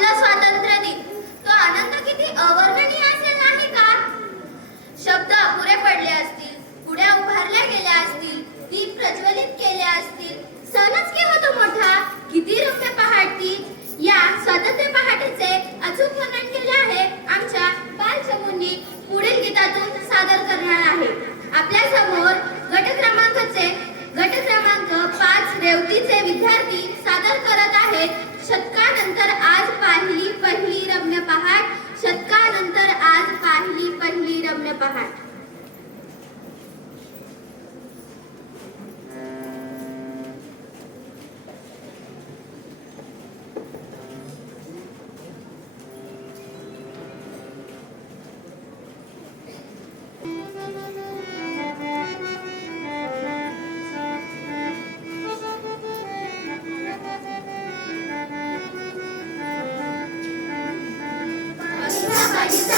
आपला स्वातंत्र्य दिन. तो आनंद किती अवर्णनीय असेल नाही का? शब्द अपुरे पडले असतील पुढ्या उभारल्या गेल्या असतील दीप प्रज्वलित केले असतील. सणच की होतो मोठा? किती रम्य पहाटी या स्वातंत्र्य पहाटेचे अचूक वर्णन केले आहे आमच्या बालचमूंनी पुढील गीतातून सादर करणार आहे. आपल्यासमोर गट क्रमांकचे गट क्रमांक पाच रेवतीचे विद्यार्थी सादर करत आहेत. शतकानंतर आज पाहिली पहिली रम्य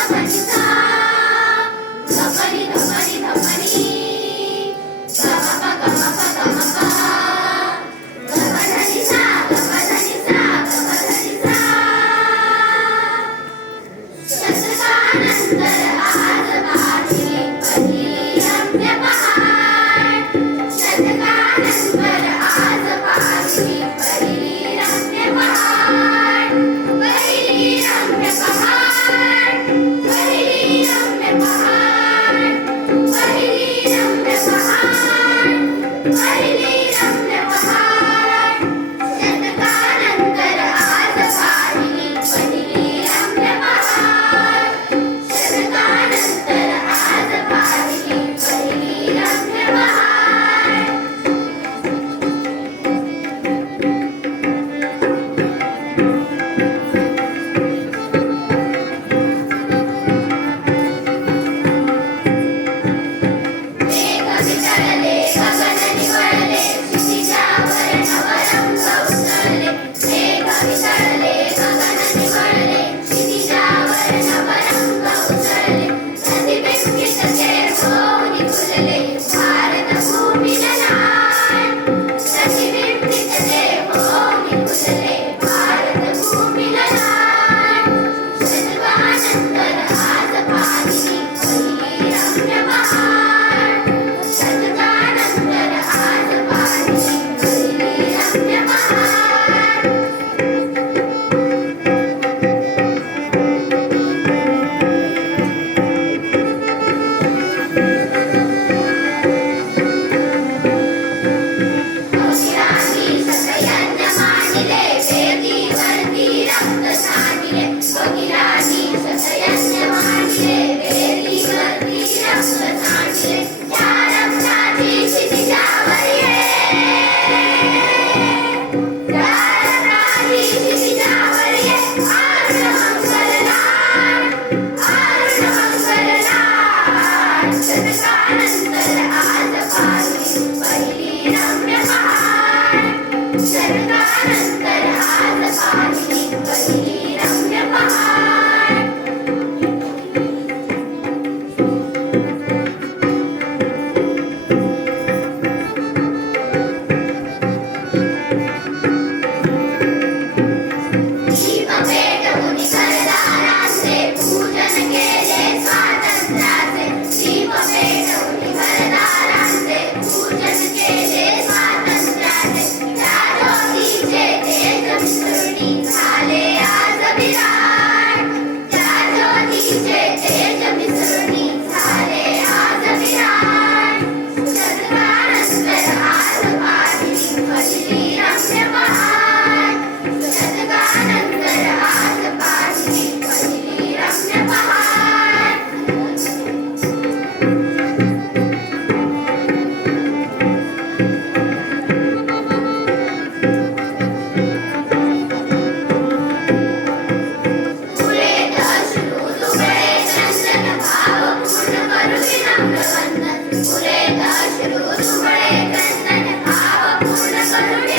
झाले आज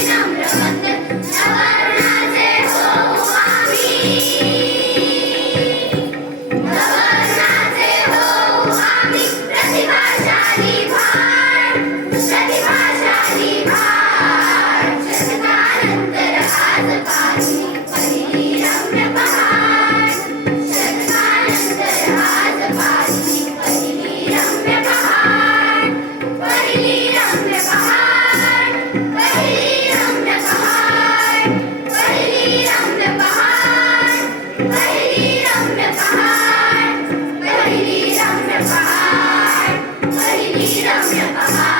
Sandra. Mira,